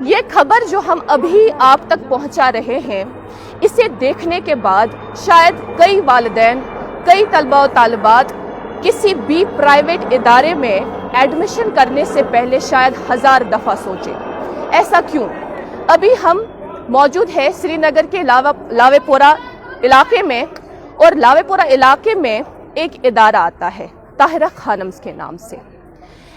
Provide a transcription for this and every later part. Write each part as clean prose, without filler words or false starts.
یہ خبر جو ہم ابھی آپ تک پہنچا رہے ہیں، اسے دیکھنے کے بعد شاید کئی والدین، کئی طلبہ و طالبات کسی بھی پرائیویٹ ادارے میں ایڈمیشن کرنے سے پہلے شاید 1000 دفعہ سوچیں۔ ایسا کیوں؟ ابھی ہم موجود ہے سری نگر کے لاوے پورہ علاقے میں، اور لاوے پورہ علاقے میں ایک ادارہ آتا ہے طاہرہ خانمز کے نام سے۔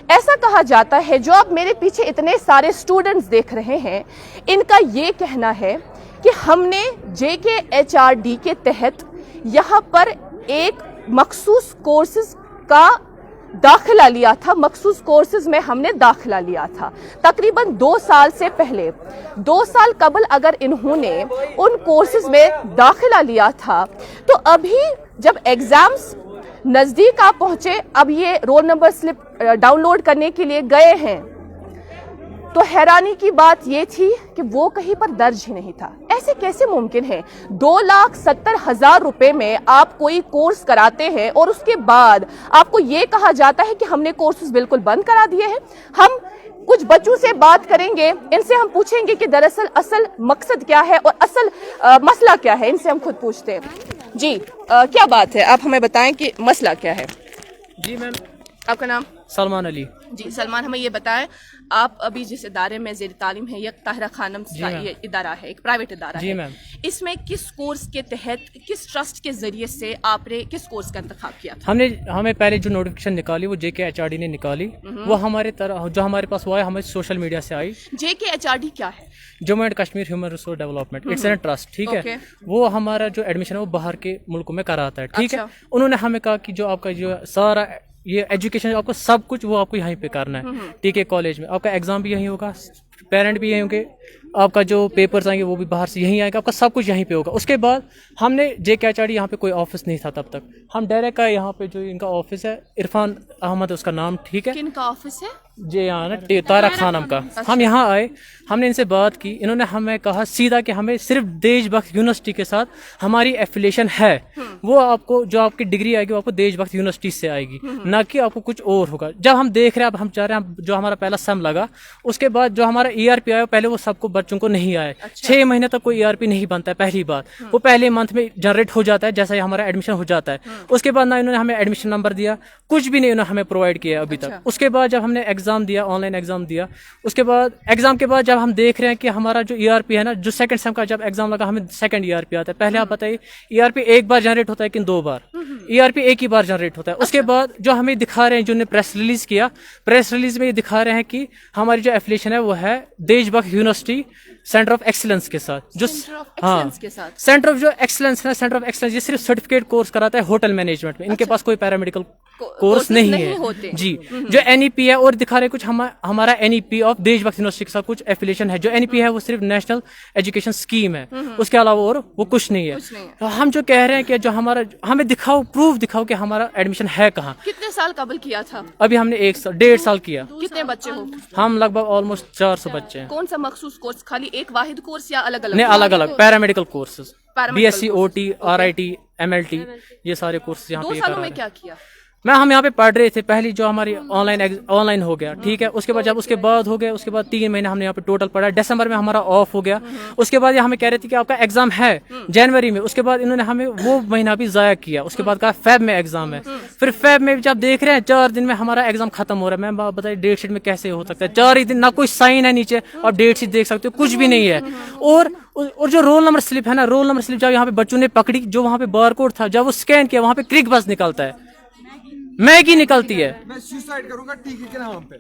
ایسا کہا جاتا ہے، جو اب میرے پیچھے اتنے سارے سٹوڈنٹس دیکھ رہے ہیں، ان کا یہ کہنا ہے کہ ہم نے JKHRD کے تحت یہاں پر ایک مخصوص کورسز کا داخلہ لیا تھا، مخصوص کورسز میں ہم نے داخلہ لیا تھا تقریباً 2 سال سے پہلے۔ 2 سال قبل اگر انہوں نے ان کورسز میں داخلہ لیا تھا تو ابھی جب ایگزامز نزدیک آ پہنچے، اب یہ roll number slip download کرنے کے لیے گئے ہیں، تو حیرانی کی بات یہ تھی کہ وہ کہیں پر درج ہی نہیں تھا۔ ایسے کیسے ممکن ہے؟ 2,70,000 روپے میں آپ کوئی کورس کراتے ہیں اور اس کے بعد آپ کو یہ کہا جاتا ہے کہ ہم نے کورسز بالکل بند کرا دیے ہیں۔ ہم کچھ بچوں سے بات کریں گے، ان سے ہم پوچھیں گے کہ دراصل اصل مقصد کیا ہے اور اصل مسئلہ کیا ہے۔ ان سے ہم خود پوچھتے ہیں۔ جی کیا بات ہے، آپ ہمیں بتائیں کہ مسئلہ کیا ہے؟ جی میم، آپ کا نام؟ سلمان علی۔ جی سلمان، ہمیں یہ بتائیں، آپ ابھی جس ادارے میں زیر تعلیم ہے، یہ طاہرہ خانمز کا یہ ادارہ ہے، ایک پرائیویٹ ادارہ ہے۔ جی میم۔ اس میں کس کورس کے تحت، کس ٹرسٹ کے ذریعے سے آپ نے کس کورس کا انتخاب کیا تھا؟ ہمیں پہلے جو نوٹیفکیشن نکالی وہ JKHRD نے نکالی، وہ ہمارے طرح جو ہمارے پاس وہ ہے، ہمیں سوشل میڈیا سے آئی۔ JKHRD کیا ہے؟ Jammu and Kashmir human resource development, it's an trust, ٹھیک ہے۔ وہ ہمارا جو ایڈمیشن ہے وہ باہر کے ملکوں میں کراتا ہے، ٹھیک ہے۔ انہوں نے ہمیں کہا کہ جو آپ کا جو سارا یہ ایجوکیشن آپ کو سب کچھ وہ آپ کو یہیں پہ کرنا ہے، ٹھیک ہے۔ کالج میں آپ کا ایگزام بھی یہیں ہوگا، پیرنٹ بھی یہیں ہوں گے، آپ کا جو پیپرز آئیں گے وہ بھی باہر سے یہیں آئے گا، آپ کا سب کچھ یہیں پہ ہوگا۔ اس کے بعد ہم نے JKHRD یہاں پہ کوئی آفس نہیں تھا تب تک، ہم ڈائریکٹ آئے یہاں پہ، جو ان کا آفس ہے عرفان احمد اس کا نام، ٹھیک ہے۔ کن کا آفس ہے؟ جی یہاں نا طاہرہ خانم کا۔ ہم یہاں آئے، ہم نے ان سے بات کی، انہوں نے ہمیں کہا سیدھا کہ ہمیں صرف دیش بھکت یونیورسٹی کے ساتھ ہماری ایفیلیشن ہے، وہ آپ کو جو آپ کی ڈگری آئے گی وہ آپ کو دیش بھکت یونیورسٹی سے آئے گی، نہ کہ آپ کو کچھ اور ہوگا۔ جب ہم دیکھ رہے ہیں، اب ہم چاہ رہے ہیں جو ہمارا پہلا سم لگا، اس کے بعد جو ہمارا ERP آیا پہلے وہ سب کو بچوں کو نہیں آیا، 6 مہینے تک کوئی ERP نہیں بنتا ہے پہلی بات، وہ پہلے منتھ میں جنریٹ ہو جاتا ہے جیسا ہی ہمارا ایڈمیشن ہو جاتا ہے۔ اس کے بعد نہ انہوں نے ہمیں ایڈمیشن نمبر دیا، کچھ بھی نہیں انہوں نے ہمیں پرووائڈ کیا ابھی تک۔ اس کے بعد جب ہم نے ایگزام دیا، آن لائن ایگزام دیا، اس کے بعد ایگزام کے بعد جب ہم دیکھ رہے ہیں کہ ہمارا جو ERP ہے نا، جو سیکنڈ سیم کا جب ایگزام لگا ہمیں سیکنڈ ERP آتا ہے۔ پہلے آپ بتائیے ERP ایک بار جنریٹ ہوتا ہے کہ 2 بار؟ ERP ایک ہی بار جنریٹ ہوتا ہے۔ اس کے بعد جو ہمیں دکھا رہے ہیں، جو نے پریس ریلیز کیا، پریس ریلیز میں یہ دکھا رہے ہیں کہ ہماری جو ایفیلیشن ہے وہ ہے دیش بھکت یونیورسٹی سینٹر آف ایکسلنس کے ساتھ، جو ہاں سینٹر آف جو ایکسلنس ہے، سینٹر آف ایکسلنس یہ صرف سرٹیفکیٹ کورس کراتا ہے ہوٹل مینجمنٹ میں، ان کے پاس کوئی پیرامیڈیکل کورس نہیں ہے۔ جی جو NEP ہے، اور دکھا رہے کچھ ہمارا NEP آف دیش بھکت یونیورسٹی کے ساتھ کچھ ایفیلیشن ہے۔ جو NEP ہے وہ صرف نیشنل ایجوکیشن اسکیم ہے، اس کے علاوہ اور وہ کچھ نہیں ہے۔ ہم جو کہہ رہے ہیں کہ جو ہمارا ہمیں دکھاؤ، پروف دکھاؤ کہ ہمارا ایڈمیشن ہے کہاں۔ کتنے سال قبل کیا تھا؟ ابھی ہم نے 1.5 سال کیا۔ کتنے بچے ہو؟ ہم لگ بھگ آلموسٹ 400 بچے ہیں۔ کون سا مخصوص کورس؟ خالی ایک واحد کورس یا الگ الگ؟ نہیں، الگ الگ paramedical courses, BSc OT RIT MLT، یہ سارے کورسز یہاں پہ۔ 2 سالوں میں کیا کیا؟ ہم یہاں پہ پڑھ رہے تھے، پہلی جو ہماری آن لائن ہو گیا، ٹھیک ہے۔ اس کے بعد جب اس کے بعد ہو گیا، اس کے بعد 3 مہینے ہم نے یہاں پہ ٹوٹل پڑھا، دسمبر میں ہمارا آف ہو گیا۔ اس کے بعد یہ ہمیں کہہ رہے تھے کہ آپ کا ایگزام ہے جنوری میں، اس کے بعد انہوں نے ہمیں وہ مہینہ بھی ضائع کیا۔ اس کے بعد کہا فیب میں ایگزام ہے، پھر فیب میں جب دیکھ رہے ہیں 4 دن میں ہمارا ایگزام ختم ہو رہا ہے۔ میں بتائیے ڈیٹ شیٹ میں کیسے ہو سکتا ہے 4 ہی دن؟ نہ کوئی سائن ہے نیچے، آپ ڈیٹ شیٹ دیکھ سکتے ہو، کچھ بھی نہیں ہے۔ اور جو رول نمبر سلپ ہے نا، رول نمبر سلپ جب یہاں پہ بچوں نے پکڑی، جو وہاں پہ بار کوڈ تھا، جب وہ اسکین کیا، وہاں پہ کرک بس نکلتا ہے، میگی نکلتی ہے۔ میں سوسائڈ کروں گا ٹیکے کے نام پہ۔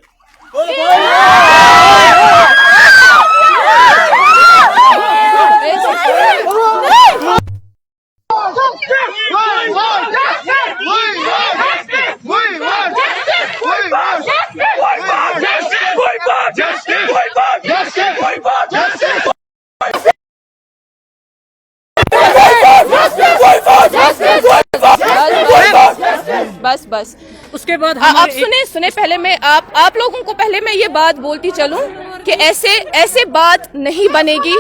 بس اس کے بعد آپ سنیں پہلے میں آپ لوگوں کو پہلے میں یہ بات بولتی چلوں کہ ایسے بات نہیں بنے گی۔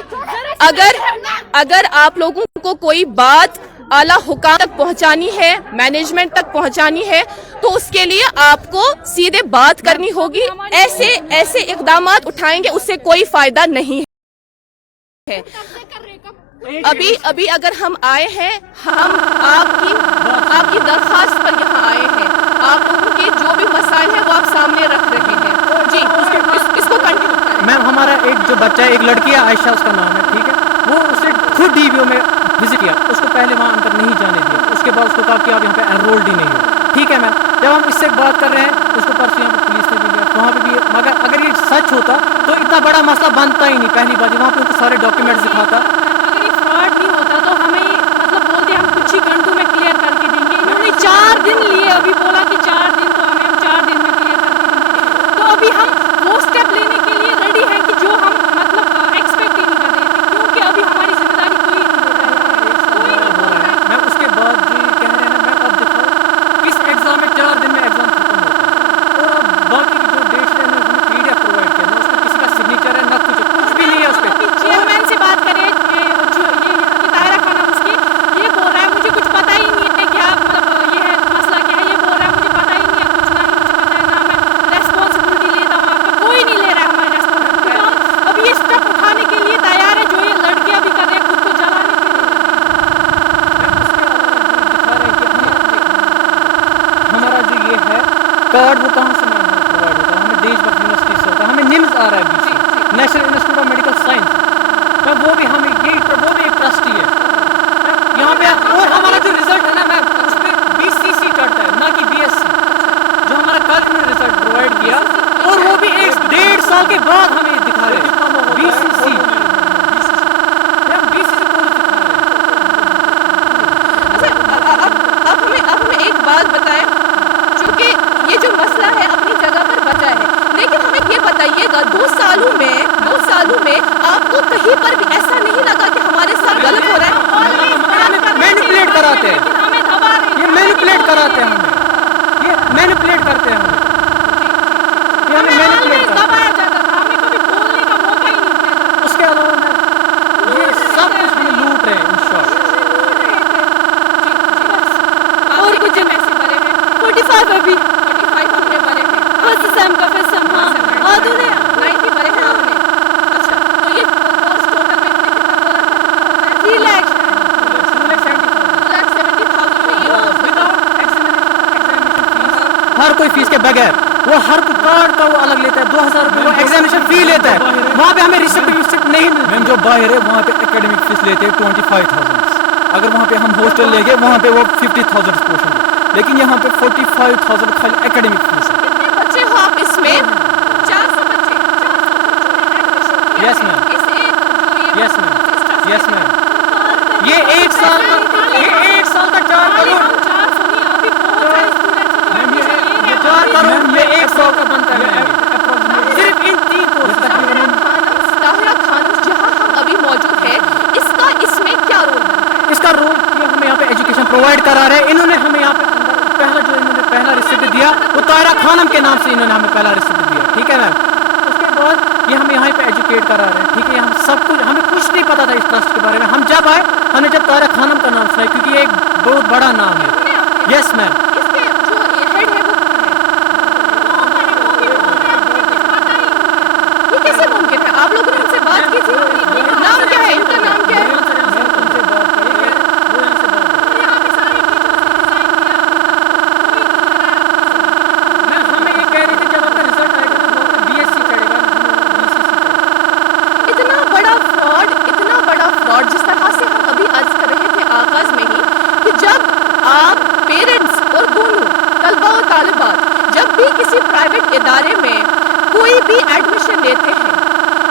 اگر آپ لوگوں کو کوئی بات आला हुकाम तक पहुंचानी है, मैनेजमेंट तक पहुंचानी है, तो उसके लिए आपको सीधे बात करनी होगी। ऐसे इकदामात उठाएंगे उससे कोई फायदा नहीं है। अभी अगर हम आए हैं, हम आपकी दरख्वास्त पर यहाँ आए हैं, आप लोगों के जो भी मसाइल हैं वो आप सामने रख रहे हैं। जी, इसको कंटिन्यू करें। मैम, हमारा एक जो बच्चा है, एक लड़की है, आयशा उसका नाम है, ठीक है, वो उसने खुद डीवीओ में विजिट किया, उसको पहले वहाँ अंदर नहीं जाने दिया, उसके बाद उसको कहा कि आप यहाँ पे एनरोल्ड ही नहीं हो, ठीक है मैम। जब हम इससे बात कर रहे हैं, उसको परसों यहाँ पे पुलिस ने भी लिया, वहाँ पे भी, मगर अगर ये सच होता तो इतना बड़ा मसला बनता ही नहीं। पहली बात, वहाँ पे उनको सारे डॉक्यूमेंट्स दिखाता। अगर ये फ्रॉड नहीं होता तो हमें मतलब बोलते हम कुछ ही घंटों में क्लियर करके देंगे। इन्होंने 4 दिन लिए, अभी बोला कि 4 दिन, तो हमें हम 4 दिन में क्लियर करके देंगे। तो अभी हम वो स्टेप लेने के लिए रेडी हैं कि जो हम मतलब एक्सपेक्ट ही नहीं कर रहे थे, क्योंकि अभी हमारी जिम्मेदारी कोई नहीं बोल रहा है। मैं उसके बाद जो ये कह रहे हैं ना, मैं अब देखो इस एग्जाम में 4 दिन में एग्जाम खत्म होता है, और अब बाकी की जो डेट्स हैं हमें PDF प्रोवाइड किया, ना उसमें किसी का सिग्नेचर है, ना कुछ भी नहीं है उस पर। चेयरमैन से बात करें, जो ये यहाँ की तायरा खानम उसकी, ये बोल रहा है मुझे कुछ पता ही नहीं है क्या मतलब ये है मसला क्या है। ये बोल रहा है मुझे पता ही नहीं है कुछ, ना ही मुझे पता है, ना मैं रेस्पॉन्सिबिलिटी लेता हूँ, आपका कोई नहीं ले रहा है हमारी रेस्पॉन्सिबिलिटी। तो हम अभी ये स्टेप उठाने के लिए तैयार है, जो ये लड़कियाँ भी कर रहे हैं खुद को जलाने के लिए। हमारा जो ये है कार्ड, वो कहाँ से प्रोवाइड होता है? हमें देशभक्त यूनिवर्सिटी से होता है, हमें निम्स आ रहा है बीच, national institute of medical science, वो भी हमें वो भी एक ट्रस्टी है यहाँ पे। और हमारा जो रिजल्ट है ना मैम, उसमें BCC चढ़ता है, ना कि BSc, जो हमारा कल में रिजल्ट प्रोवाइड किया, और वो भी 1.5 साल के बाद हमें दिखा रहे हैं BCC। अब हमें एक बात बताएं, चूंकि ये जो मसला है अपनी जगह पर बचा है, लेकिन हमें ये बताइएगा 2 सालों में आपको कहीं पर भी ऐसा नहीं लगा कि हमारे साथ गलत हो रहा है? मैनिपुलेट कराते हैं, हमें दबा रहे हैं, ये मैनिपुलेट कराते हैं हमें, ये मैनिपुलेट करते हैं हमें, ये हमें मैनिपुलेट करते हैं। दबाया जाता था, हमें कभी बोलने का मौका ही नहीं मिला। उसके अलावा ये सब कुछ हमें लूट रहे हैं इन शॉर्ट। और कुछ ऐसे भरे हैं 45 अभी 45 हमने भरे हैं, फर्स्ट सेम का फर्स्ट सेम, हाँ, और तूने 90 भरे हैं आपने। अच्छा, तो ये कोर्स टोटल में कितने कितना बोला था? 3 लाख 2,70,000 हर कोई फीस के बगैर, वो हर कार्ड का वो अलग लेता है, 2,000 रुपये वो एग्जामिनेशन फी लेता है, वहाँ पे हमें रिसिप्ट नहीं मिलती। मैम जो बाहर है वहाँ पे एकेडमिक फीस लेते हैं 25,000, अगर वहाँ पे हम हॉस्टल लेंगे वहाँ पे वो 50,000 पोर्शन है, लेकिन यहाँ पे 45,000 खाली एकेडमिक फीस है। कितने बच्चे हो आप इसमें? 400 बच्चे। Yes, ma'am. Yes, ma'am. Yes, ma'am. ये 1 साल का 4 करोड़, ये 4 करोड़, ये 1 साल का बनता है सिर्फ इन 3 कोर्स। ताहिरा खानम जहाँ हम अभी मौजूद है, इसका इसमें क्या रोल है? इसका रोल ये हमें यहाँ पे एजुकेशन प्रोवाइड करा रहे हैं। इन्होंने हमें यहाँ पे पहला रिसिप्ट दिया, वो ताहिरा खानम के नाम से इन्होंने हमें पहला रिसिप्ट दिया, ठीक है मैम। उसके बाद ये हमें यहाँ पे एजुकेट करा रहे हैं, ठीक है। हम सब कुछ, हमें कुछ नहीं पता था इस ट्रस्ट के बारे में। हम जब आए, हमने जब ताहिरा खानम का नाम सुना, क्योंकि ये एक बहुत बड़ा नाम है। Yes ma'am. इसके जो हेड है वो ये कैसे मुमकिन है? आप लोगों ने उनसे बात की थी? नाम क्या है इनका, नाम क्या है? इतना बड़ा फ्रॉड जिस तरह से हम अभी अर्ज कर रहे थे आगाज में ही, कि जब आप पेरेंट्स और दोनों तलबा और तालिबात जब भी किसी प्राइवेट इदारे में कोई भी एडमिशन लेते हैं,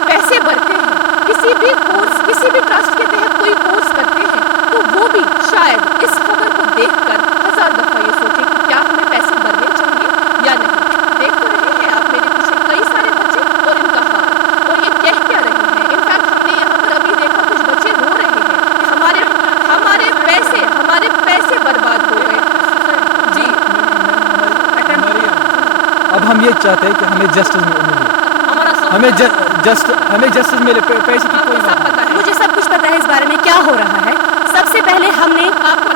पैसे भरते हैं, किसी भी कोर्स, किसी भी ट्रस्ट के तहत कोई कोर्स करते हैं, तो वो भी शायद इस खबर को देखकर 1000 दफ़ा ये सोचें कि क्या हमें पैसे भरने चाहिए या नहीं। देख तो रहे हैं आप मेरे पीछे कई सारे बच्चे और इनका हाल, और ये कह क्या रहे हैं। इनफैक्ट हमने यहाँ पर अभी देखा कुछ बच्चे रो रहे हैं कि हमारे पैसे बर्बाद हो गए। जी, अब हम ये चाहते हैं कि हमें जस्टिस मिले, हमें जस्टिस मिले, पैसे की कोई बात नहीं। मुझे सब कुछ पता है इस बारे में क्या हो रहा है। सबसे पहले हमने आपको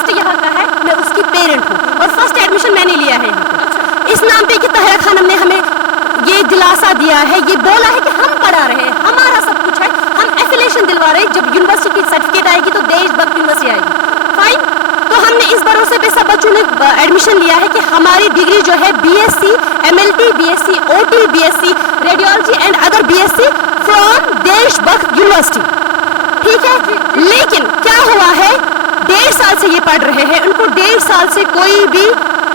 यूनिवर्सिटी यहाँ का है, मैं उसकी पेरेंट हूँ और फर्स्ट एडमिशन मैंने लिया है यहाँ पे। इस नाम पे कि ताहिरा खानम ने हमें ये दिलासा दिया है, ये बोला है कि हम पढ़ा रहे हैं, हमारा सब कुछ है, हम एफिलिएशन दिलवा रहे हैं, जब यूनिवर्सिटी की सर्टिफिकेट आएगी तो देशभक्त यूनिवर्सिटी आएगी। फाइन, तो हमने इस भरोसे पे सब बच्चों ने एडमिशन लिया है कि हमारी डिग्री जो है BSc MLT BSc OT BSc radiology and other BSc from देशभक्त यूनिवर्सिटी, ठीक है। लेकिन क्या हुआ है, 1.5 साल से ये पढ़ रहे हैं, उनको 1.5 साल से कोई भी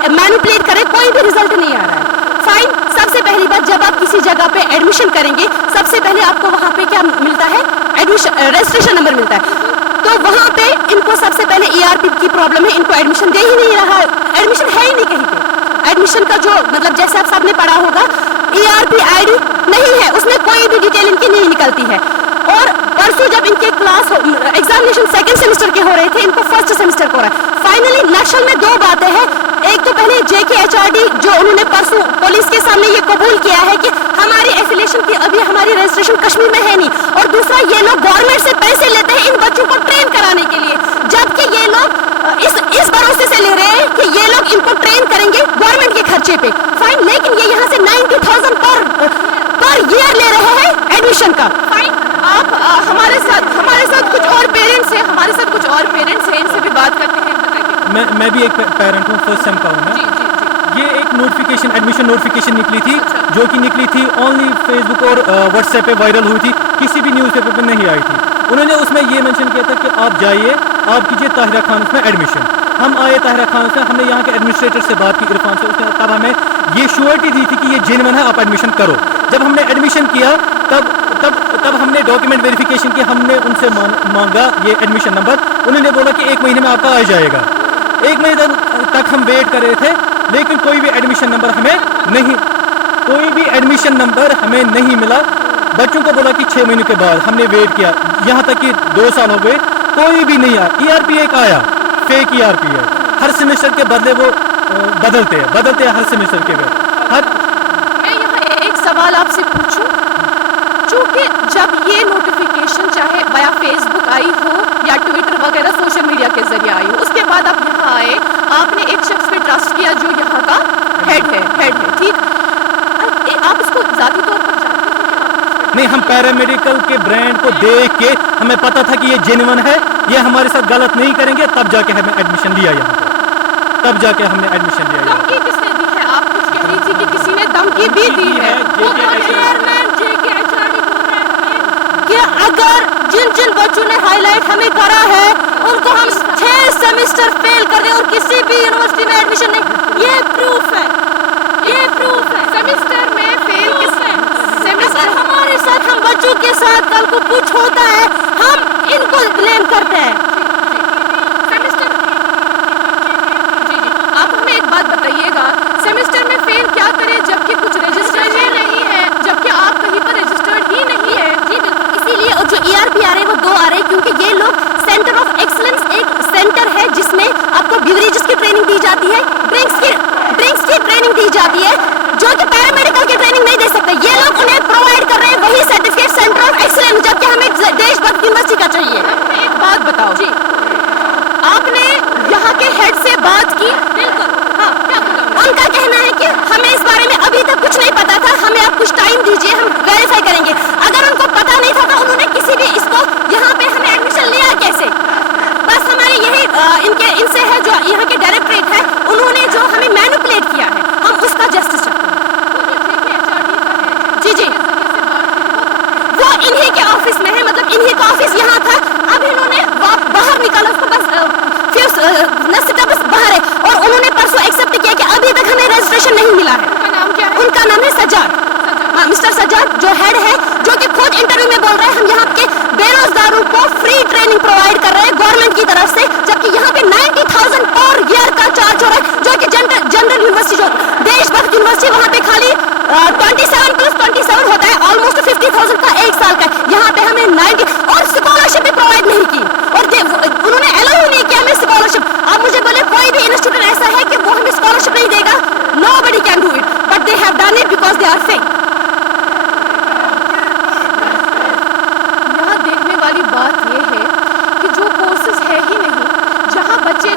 मैनिपुलेट करे, कोई भी रिजल्ट नहीं आ रहा है। फाइन, सबसे पहली बात, जब आप किसी जगह पे एडमिशन करेंगे सबसे पहले आपको वहाँ पे क्या मिलता है, एडमिशन रजिस्ट्रेशन नंबर मिलता है। तो वहाँ पे इनको सबसे पहले ERP की प्रॉब्लम है, इनको एडमिशन दे ही नहीं रहा, एडमिशन है ही नहीं कहीं पे। एडमिशन का जो मतलब जैसे आप सबने पढ़ा होगा ERP ID नहीं है, उसमें कोई भी डिटेल इनकी नहीं निकलती है। और परसों जब इनके क्लास एग्जामिनेशन सेकंड सेमेस्टर के हो रहे थे, इनको फर्स्ट सेमेस्टर को हो रहा है। फाइनली नक्शल में 2 बातें हैं, एक तो पहले JK HRD जो उन्होंने परसों पुलिस के सामने ये कबूल किया है कि हमारी एफिलिएशन की अभी हमारी रजिस्ट्रेशन कश्मीर में है नहीं, और दूसरा ये लोग गवर्नमेंट से पैसे लेते हैं इन बच्चों को ट्रेन कराने के लिए, जबकि ये लोग इस भरोसे से ले रहे हैं कि ये लोग इनको ट्रेन करेंगे गवर्नमेंट के खर्चे पे। फाइन, लेकिन ये यहाँ से 90,000 पर ईयर ले रहे हैं एडमिशन का। फाइन, आप हमारे साथ कुछ और पेरेंट्स हैं, इनसे भी बात करते हैं, बताइए। मैं भी एक पेरेंट हूँ, फर्स्ट सेम का हूँ मैं। ये एक नोटिफिकेशन, एडमिशन नोटिफिकेशन निकली थी, जो कि निकली थी ओनली फेसबुक और व्हाट्सएप पे वायरल हुई थी, किसी भी न्यूज़पेपर पे नहीं आई थी। उन्होंने उसमें ये मेंशन किया था कि आप जाइए, आप कीजिए ताहिरा खान में एडमिशन। हम आए ताहिरा खान में, हमने यहाँ के एडमिनिस्ट्रेटर से बात की, इरफान से, उसने तब हमें ये श्योरिटी दी थी कि ये जेन्युइन है, आप एडमिशन करो। जब हमने एडमिशन किया तब हमने डॉक्यूमेंट वेरिफिकेशन की, हमने उनसे मांगा ये एडमिशन नंबर, उन्होंने बोला कि 1 महीने में आपका आ जाएगा। 1 महीने तक हम वेट कर रहे थे, लेकिन कोई भी एडमिशन नंबर हमें नहीं मिला। बच्चों को बोला कि 6 महीने के बाद, हमने वेट किया, यहाँ तक कि 2 साल हो गए, कोई भी नहीं आया। ERP एक आया, फेक ERP है, हर सेमेस्टर के बदले वो बदलते हैं हर सेमेस्टर के बाद। मैं यहाँ एक सवाल आपसे पूछूं, चूँकि जब ये नोटिफिकेशन चाहे वाया फेसबुक आई हो या ट्विटर वगैरह सोशल मीडिया के जरिए आई हो, उसके बाद आप यहाँ आए, आपने एक शख्स पे ट्रस्ट किया जो यहाँ का हेड है, ठीक। आप इसको ज़ाती तौर पर जानते हैं? नहीं, हम पैरामेडिकल के ब्रांड को देख के हमें पता था कि ये जेन्युइन है, ये हमारे साथ गलत नहीं करेंगे, तब जाके हमें एडमिशन लिया यहाँ पर, धमकी किसने दी है? आप कुछ कह रही थी कि किसी ने धमकी भी दी है। कि अगर जिन बच्चों ने हाईलाइट हमें करा है उनको हम 6 सेमेस्टर फेल कर दें और किसी भी यूनिवर्सिटी में एडमिशन नहीं, ये प्रूफ है। सेमेस्टर में फेल अगर हमारे साथ, हम बच्चों के साथ कल को कुछ होता है, हम इनको ब्लेम करते हैं। आप हमें एक बात बताइएगा, सेमेस्टर में फेल क्या करें जबकि कुछ रजिस्टर्ड ही नहीं है, जबकि आप कहीं पर रजिस्टर्ड ही नहीं है। जी बिल्कुल, इसीलिए और जो ERP आ रहे हैं वो 2 आ रहे हैं, क्योंकि ये लोग सेंटर ऑफ एक्सीलेंस एक सेंटर है जिसमें आपको बिवरेजेस की ट्रेनिंग दी जाती है, ड्रिंक्स की ट्रेनिंग दी जाती है, जो कि पैरामेडिकल की ट्रेनिंग नहीं दे सकते। ये लोग उन्हें प्रोवाइड कर रहे हैं वही सर्टिफिकेट सेंटर ऑफ एक्सीलेंस, जबकि हमें देशभक्त यूनिवर्सिटी का चाहिए। एक बात बताओ जी, आपने यहाँ के हेड से बात की? बिल्कुल, हाँ, क्या बोला? उनका कहना है कि हमें इस बारे में अभी तक कुछ नहीं पता था, हमें आप कुछ टाइम दीजिए, हम वेरीफाई करेंगे। अगर उनको पता नहीं था तो उन्होंने किसी भी इसको यहाँ पे हमें एडमिशन लिया कैसे? बस हमारे यही इनसे है, जो यहाँ के डायरेक्टरेट है, उन्होंने जो हमें मैनिपुलेट किया है, हम उसका जस्टिस चाहते हैं। जी वो इन्हीं के ऑफिस में है, मतलब इन्हीं का ऑफिस यहाँ था, अब इन्होंने बाहर निकाला उसको, बस बस बाहर है, और उन्होंने परसों एक्सेप्ट किया कि अभी तक हमें रजिस्ट्रेशन नहीं मिला है। उनका नाम क्या है? उनका नाम है सज्जाद, मिस्टर सज्जाद जो हेड है, जो कि खुद इंटरव्यू में बोल रहे हैं हम यहाँ के बेरोजगारों को फ्री ट्रेनिंग प्रोवाइड कर रहे हैं गवर्नमेंट की तरफ से, जबकि यहाँ पे 90,000 पर ईयर का चार्ज हो रहा है, जो कि जनरल यूनिवर्सिटी, जो देशभक्त यूनिवर्सिटी, वहाँ पे खाली 27 + 27 होता है, ऑलमोस्ट 50,000 का 1 साल का। यहाँ पे हमें 90 और स्कॉलरशिप भी प्रोवाइड नहीं की, और उन्होंने अलाउ ही नहीं किया हमें स्कॉलरशिप। आप मुझे बोले कोई भी इंस्टीट्यूट ऐसा है कि वो हमें स्कॉलरशिप नहीं देगा? Nobody can do it, but they have done it because they are fake. यहाँ देखने वाली बात यह है कि जो कोर्सेज है ही नहीं, जहाँ बच्चे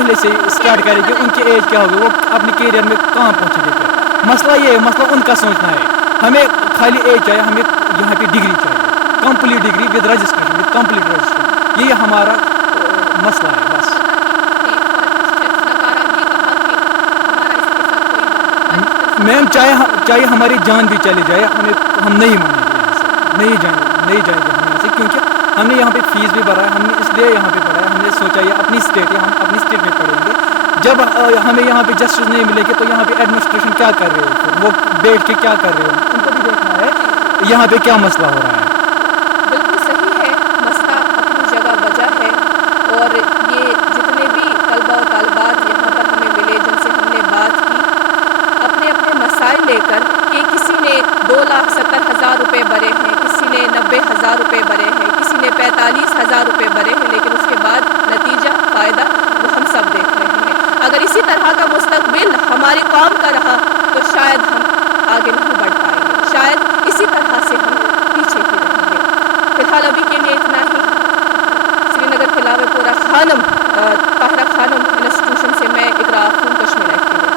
पहले से स्टार्ट करेंगे उनकी एज क्या होगी, वो अपने करियर में कहाँ पहुँचेंगे फिर। मसला ये है, मसला उनका सोचना है। हमें खाली एज चाहिए, हमें यहाँ पे डिग्री चाहिए, complete degree with registration, with complete registration. ये हमारा मसला है बस। मैम चाहे हमारी जान भी चली जाए, हम नहीं मानेंगे यहाँ से, नहीं जाएंगे हम यहाँ से, क्योंकि हमने यहाँ पे फीस भी भरा है, हमने इसलिए यहाँ पे पढ़ा है, हमने सोचा ये अपनी स्टेट है, हम अपनी स्टेट में पढ़ेंगे। जब हमें यहाँ पे जस्टिस नहीं मिलेगी तो यहाँ पे एडमिनिस्ट्रेशन क्या कर रहे हो, वो बैठ के क्या कर रहे हो, उनको भी देखना है यहाँ पे क्या मसला हो रहा है।